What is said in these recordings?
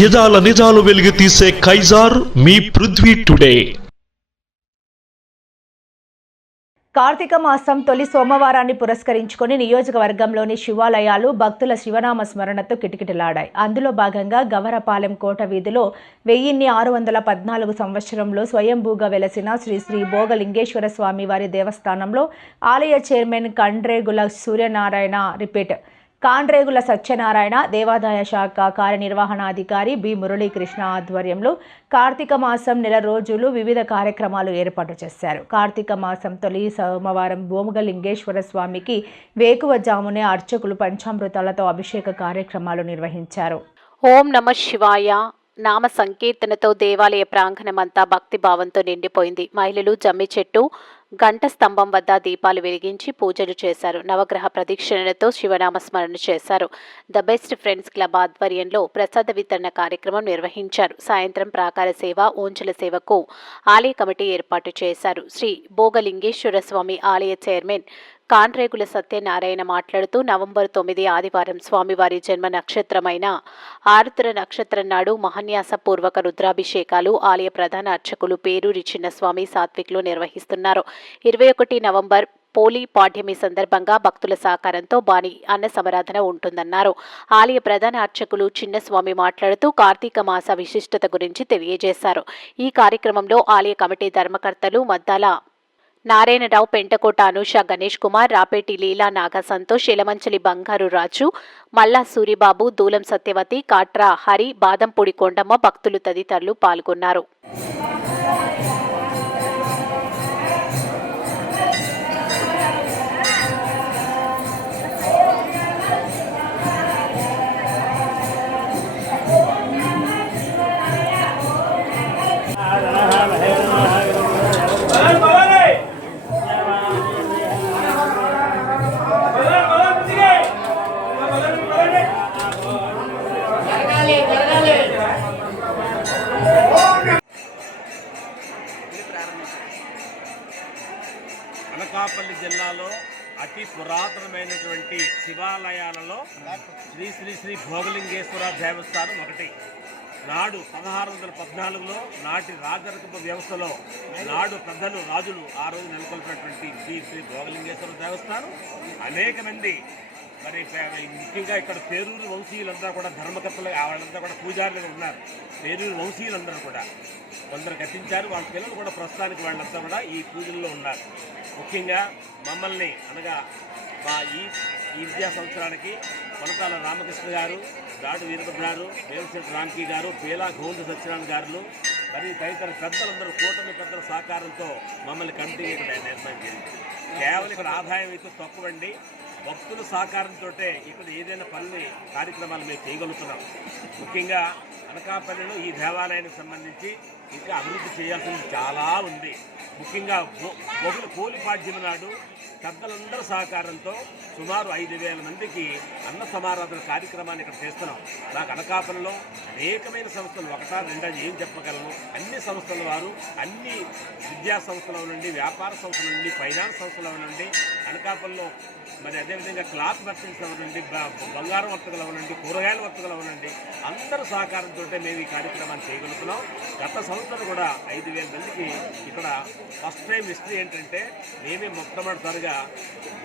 యదాల నిజాలు వెలుగు తీసే కైజార్ మీ పృథ్వీ టుడే. కార్తీక మాసం తొలి సోమవారాన్ని పురస్కరించుకొని నియోజకవర్గంలోని శివాలయాలు భక్తుల శివనామ స్మరణతో కిటకిటలాడాయి. అందులో భాగంగా గవరపాలెం కోట వీధిలో 1614 సంవత్సరంలో స్వయంభూగా వెలసిన శ్రీ శ్రీ భోగలింగేశ్వర స్వామి వారి దేవస్థానంలో ఆలయ చైర్మన్ కండ్రేగుల సూర్యనారాయణ రిపీట్ కాండ్రేగుల సత్యనారాయణ, దేవాదాయ శాఖ కార్యనిర్వహణాధికారి బి మురళీకృష్ణ ఆధ్వర్యంలో కార్తీక మాసం నెల రోజులు వివిధ కార్యక్రమాలు ఏర్పాటు చేశారు. కార్తీక మాసం తొలి సోమవారం భోగలింగేశ్వర స్వామికి వేకువజామునే అర్చకులు పంచామృతాలతో అభిషేక కార్యక్రమాలు నిర్వహించారు. ఓం నమః శివాయ నామ సంకీర్తనతో దేవాలయ ప్రాంగణమంతా భక్తిభావంతో నిండిపోయింది. మహిళలు జమ్మి చెట్టు, గంట స్తంభం వద్ద దీపాలు వెలిగించి పూజలు చేశారు. నవగ్రహ ప్రదక్షిణలతో శివనామ స్మరణ చేశారు. ద బెస్ట్ ఫ్రెండ్స్ క్లబ్ ఆధ్వర్యంలో ప్రసాద వితరణ కార్యక్రమం నిర్వహించారు. సాయంత్రం ప్రాకార సేవ, ఊంచల సేవకు ఆలయ కమిటీ ఏర్పాటు చేశారు. శ్రీ భోగలింగేశ్వర స్వామి ఆలయ చైర్మన్ కాండ్రేగుల సత్యనారాయణ మాట్లాడుతూ నవంబర్ 9 ఆదివారం స్వామివారి జన్మ నక్షత్రమైన ఆరుద్ర నక్షత్రం నాడు మహాన్యాసపూర్వక రుద్రాభిషేకాలు ఆలయ ప్రధాన అర్చకులు పేరూరి చిన్నస్వామి సాత్విక్లు నిర్వహిస్తున్నారు. 21 నవంబర్ పోలీ పాఠ్యమి సందర్భంగా భక్తుల సహకారంతో బాణి అన్న సమరాధన ఉంటుందన్నారు. ఆలయ ప్రధాన అర్చకులు చిన్నస్వామి మాట్లాడుతూ కార్తీక మాస విశిష్టత గురించి తెలియజేశారు. ఈ కార్యక్రమంలో ఆలయ కమిటీ ధర్మకర్తలు మద్దాల నారాయణరావు, పెంటకోట అనూష, గణేష్ కుమార్, రాపేటి లీలా, నాగ సంతోష్, ఎలమంచలి బంగారు రాజు, మల్లా సూరిబాబు, దూలం సత్యవతి, కాట్రా హరి, బాదంపూడి కొండమ్మ, భక్తులు తదితరులు పాల్గొన్నారు. అనకాపల్లి జిల్లాలో అతి పురాతనమైనటువంటి శివాలయాలలో శ్రీ శ్రీ శ్రీ భోగలింగేశ్వర దేవస్థానం ఒకటి. నాడు 1614లో నాటి రాజరికపు వ్యవస్థలో నాడు పెద్దలు రాజులు ఆ రోజు నెలకొల్పినటువంటి శ్రీ శ్రీ భోగలింగేశ్వర దేవస్థానం అనేక మంది మరి ముఖ్యంగా ఇక్కడ పేరూరు వంశీయులంతా కూడా ధర్మకర్తలు, వాళ్ళంతా కూడా పూజారులుగా ఉన్నారు. పేరూరు వంశీయులందరూ కూడా కొందరు కట్టించారు. వాళ్ళ పిల్లలు కూడా ప్రస్తుతానికి వాళ్ళంతా కూడా ఈ పూజల్లో ఉన్నారు. ముఖ్యంగా మమ్మల్ని అనగా మా ఈ విద్యా సంవత్సరానికి కొనతాల రామకృష్ణ గారు, దాడు వీరభద్ర గారు, దేవశెట్టి రామ్కి గారు, పేలా గోవింద సత్యనారాయణ గారు మరి తదితర పెద్దలందరూ కూటమి పెద్దల సహకారంతో మమ్మల్ని కమిటీ ఇక్కడ నిర్ణయం చేసింది. కేవలం ఇక్కడ ఆదాయం అయితే తక్కువండి, భక్తుల సహకారంతో ఇక్కడ ఏదైనా పనులు కార్యక్రమాలు మేము చేయగలుగుతున్నాం. ముఖ్యంగా అనకాపల్లిలో ఈ దేవాలయానికి సంబంధించి ఇంకా అభివృద్ధి చేయాల్సింది చాలా ఉంది. ముఖ్యంగా బహుళ కోలిపాడ్యం నాడు పెద్దలందరి సహకారంతో సుమారు 5,000 మందికి అన్న సమారాధన కార్యక్రమాన్ని ఇక్కడ చేస్తున్నాం. నాకు అనకాపల్లిలో అనేకమైన సంస్థలు, ఒకటా రెండా ఏం చెప్పగలను, అన్ని సంస్థల వారు, అన్ని విద్యా సంస్థల నుండి, వ్యాపార సంస్థల నుండి, ఫైనాన్స్ సంస్థల నుండి, అనకాపల్లిలో మరి అదేవిధంగా క్లాత్ మర్చెంట్స్ నుండి, బంగారం వర్తకుల నుండి, కూరగాయల వర్తకుల నుండి అందరూ సహకారంతో మేము ఈ కార్యక్రమాన్ని చేయగలుగుతున్నాం. గత సంవత్సరం కూడా 5,000 మందికి ఇక్కడ ఫస్ట్ టైం హిస్టరీ ఏంటంటే మేమే మొట్టమొదటిసారిగా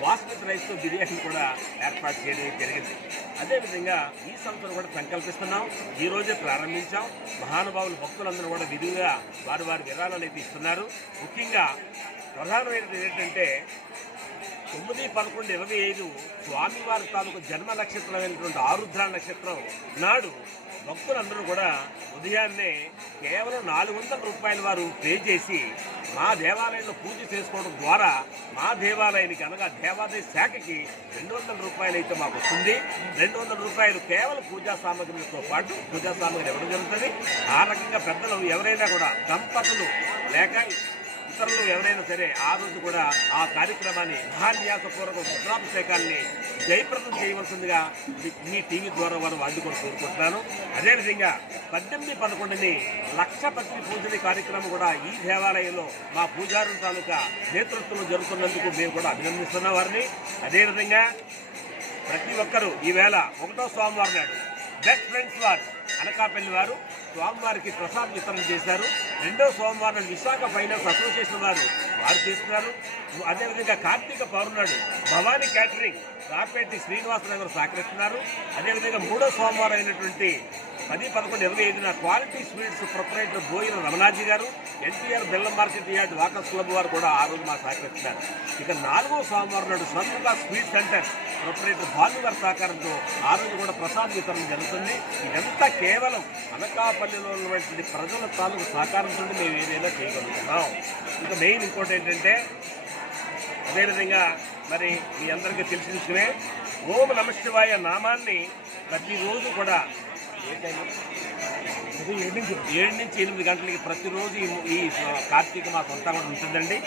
బాస్మతి రైస్తో బిర్యానీ కూడా ఏర్పాటు చేయడం జరిగింది. అదేవిధంగా ఈ సంవత్సరం కూడా సంకల్పిస్తున్నాం. ఈరోజే ప్రారంభించాం. మహానుభావులు భక్తులందరూ కూడా విధిగా వారి వారి విరాళాలు అయితే ఇస్తున్నారు. ముఖ్యంగా ప్రధానమైనది ఏంటంటే 9/11/25 స్వామివారి తాలూకు జన్మ నక్షత్రమైనటువంటి ఆరుద్ర నక్షత్రం నాడు భక్తులందరూ కూడా ఉదయాన్నే కేవలం 400 రూపాయల వారు పే చేసి మా దేవాలయంలో పూజ చేసుకోవడం ద్వారా మా దేవాలయానికి అనగా దేవాలయ శాఖకి 200 రూపాయలు అయితే మాకు వస్తుంది. 200 రూపాయలు కేవలం పూజా సామగ్రితో పాటు పూజా సామగ్రి ఇవ్వడం జరుగుతుంది. ఆ రకంగా పెద్దలు ఎవరైనా కూడా దంపతులు లేక ఇతరులు ఎవరైనా సరే ఆ రోజు కూడా ఆ కార్యక్రమాన్ని మహాన్యాసపూర్వక రుద్రాభిషేకాన్ని జయప్రదం చేయవలసిందిగా మీ టీవీ ద్వారా వారు అందుకొని కోరుకుంటున్నాను. అదేవిధంగా 18/11 లక్ష పత్రి పూజని కార్యక్రమం కూడా ఈ దేవాలయంలో మా పూజారుల తాలూకా నేతృత్వంలో జరుగుతున్నందుకు మేము కూడా అభినందిస్తున్నాం వారిని. అదేవిధంగా ప్రతి ఒక్కరూ ఈవేళ 1వ సోమవారం నాడు బెస్ట్ ఫ్రెండ్స్ వారు అనకాపల్లి వారు స్వామివారికి ప్రసాద్ వితరణ చేశారు. 2వ సోమవారం విశాఖ ఫైనాన్స్ అసోసియేషన్ వారు చేస్తున్నారు. అదేవిధంగా కార్తీక పౌర్ణమి నాడు భవానీ క్యాటరింగ్ రాపేటి శ్రీనివాసరావు గారు సహకరిస్తున్నారు. అదేవిధంగా 3వ సోమవారం అయినటువంటి 10-11-25న quality sweets proprietor Boina Ramanaji గారు, ఎన్టీఆర్ బెల్లం మార్కెట్ యార్డ్ వాకర్స్ క్లబ్ వారు కూడా ఆ రోజు మాకు సహకరిస్తున్నారు. ఇక 4వ సోమవారం నాడు స్వర్ణగా స్వీట్ సెంటర్ ప్రొపరేటర్ భాను గారి సహకారంతో ఆ రోజు కూడా ప్రసాద వితరణ జరుగుతుంది. ఇదంతా కేవలం అనకాపల్లిలో ఉన్నటువంటి ప్రజల తాలూకు సహకారంతో మేము ఏదైనా చేయగలుగుతున్నాం. ఇక మెయిన్ ఇంకోటి ఏంటంటే అదేవిధంగా మరి మీ అందరికీ తెలిసిన విషయమే ఓం నమః శివాయ నామాన్ని ప్రతిరోజు కూడా 7 నుంచి 8 గంటలకి ప్రతిరోజు ఈ కార్తీక మాసం అంతా కూడా ఉంటుందండి.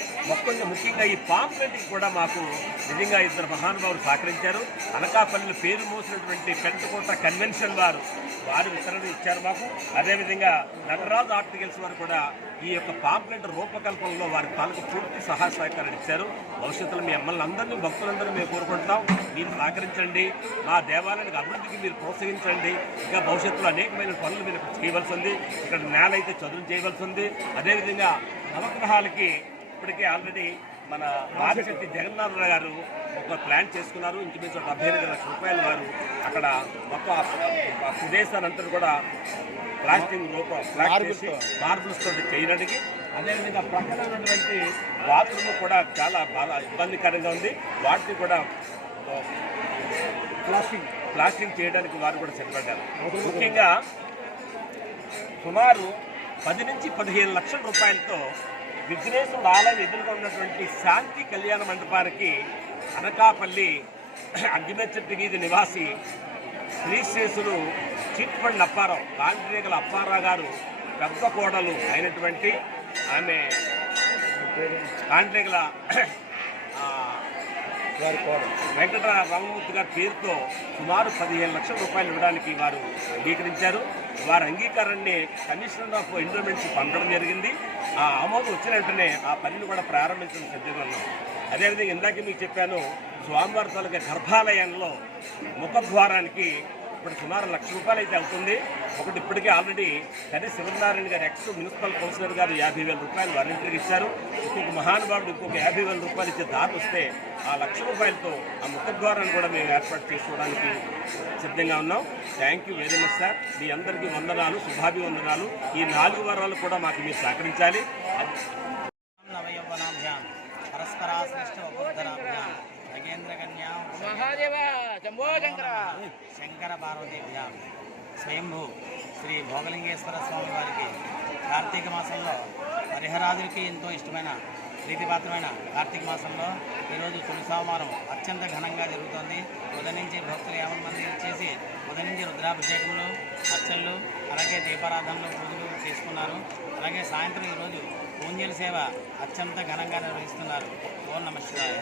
ముఖ్యంగా ఈ పాంప్లెట్కి కూడా మాకు నిజంగా 2 మహానుభావులు సహకరించారు. అనకాపల్లిలో పేరు మోసినటువంటి పెంటకోట కన్వెన్షన్ వారు వితరణ ఇచ్చారు మాకు. అదేవిధంగా నటరాజు ఆర్టికల్స్ వారు కూడా ఈ యొక్క పాంప్లెట్ రూపకల్పనలో వారి తాలూకు పూర్తి సహాయ సహకారాలు ఇచ్చారు. భవిష్యత్తులో మీ అమ్మల్ని అందరినీ భక్తులందరూ మేము కోరుకుంటున్నాం. మీరు సహకరించండి, మా దేవాలయానికి అభివృద్ధికి మీరు ప్రోత్సహించండి. ఇంకా భవిష్యత్తులో అనేకమైన పనులు మీరు చేయవలసి ఉంది. ఇక్కడ నేల అయితే చదువు చేయవలసి ఉంది. అదేవిధంగా నవగ్రహాలకి ఇప్పటికే ఆల్రెడీ మన బాలశక్తి జగన్నాథరావు గారు ఒక ప్లాన్ చేసుకున్నారు. ఇంచుమించు 75 లక్షల రూపాయలు వారు అక్కడ మొత్తం ఆ ప్రదేశానంతా కూడా మార్బుల్స్ తోటి చేయడానికి. అదేవిధంగా పక్కన ఉన్నటువంటి బాత్రూమ్ కూడా చాలా బాగా ఇబ్బందికరంగా ఉంది. వాటిని కూడా ప్లాస్టింగ్ చేయడానికి వారు కూడా సిద్ధపడ్డారు. ముఖ్యంగా సుమారు 10 నుంచి 15 లక్షల రూపాయలతో విఘ్నేశ్వరుడు ఆలయం ఎదురుగా ఉన్నటువంటి శాంతి కళ్యాణ మండపానికి అనకాపల్లి అగ్గిమెచ్చటి వీధి నివాసి శ్రీశేషులు చిట్ ఫండ్ అప్పారావు, కాంట్రేగల అప్పారావు గారు పెద్ద కోడలు అయినటువంటి ఆమె కాంట్రేగల వెంకట రామమూర్తి గారి పేరుతో సుమారు 15 లక్షల రూపాయలు ఇవ్వడానికి వారు అంగీకరించారు. వారి అంగీకారాన్ని కమిషనర్ ఆఫ్ ఎండోమెంట్స్ పంపడం జరిగింది. ఆ ఆమోదం వచ్చిన వెంటనే ఆ పనిని కూడా ప్రారంభించడం సిద్ధంగా ఉన్నాం. అదేవిధంగా ఇందాక మీకు చెప్పాను, స్వామివారి తాలూకా గర్భాలయంలో ముఖద్వారానికి ఇప్పుడు సుమారు 1 లక్ష రూపాయలు అయితే అవుతుంది. ఒకటి ఇప్పటికే ఆల్రెడీ కరి శివనారాయణ గారు ఎక్స్ మున్సిపల్ కౌన్సిలర్ గారు 50,000 రూపాయలు వాలంటీర్కి ఇచ్చారు. ఇంకొక మహానుభావుడు ఇంకొక 50,000 రూపాయలు ఇచ్చే దారి వస్తే ఆ 1 లక్ష రూపాయలతో ఆ ముఖద్వారాన్ని కూడా మేము ఏర్పాటు చేసుకోవడానికి సిద్ధంగా ఉన్నాం. Thank you very much sir. మీ అందరికీ వందనాలు, శుభాభివందనాలు. ఈ 4 వారాలు కూడా మాకు మీరు సహకరించాలి. శంకర పార్వతీభ్యాం స్వయంభూ శ్రీ భోగలింగేశ్వర స్వామి వారికి కార్తీక మాసంలో హరిహరాదులకి ఎంతో ఇష్టమైన ప్రీతిపాత్రమైన కార్తీక మాసంలో ఈరోజు తొలి సోమవారం అత్యంత ఘనంగా జరుగుతోంది. ఉదయం నుంచి భక్తులు 50 మంది చేసి ఉదయం నుంచి రుద్రాభిషేకములు, అర్చనలు, అలాగే దీపారాధనలు, పూజలు చేసుకున్నారు. అలాగే సాయంత్రం ఈరోజు పూంజల సేవ అత్యంత ఘనంగా నిర్వహిస్తున్నారు. ఓం నమః శివాయ.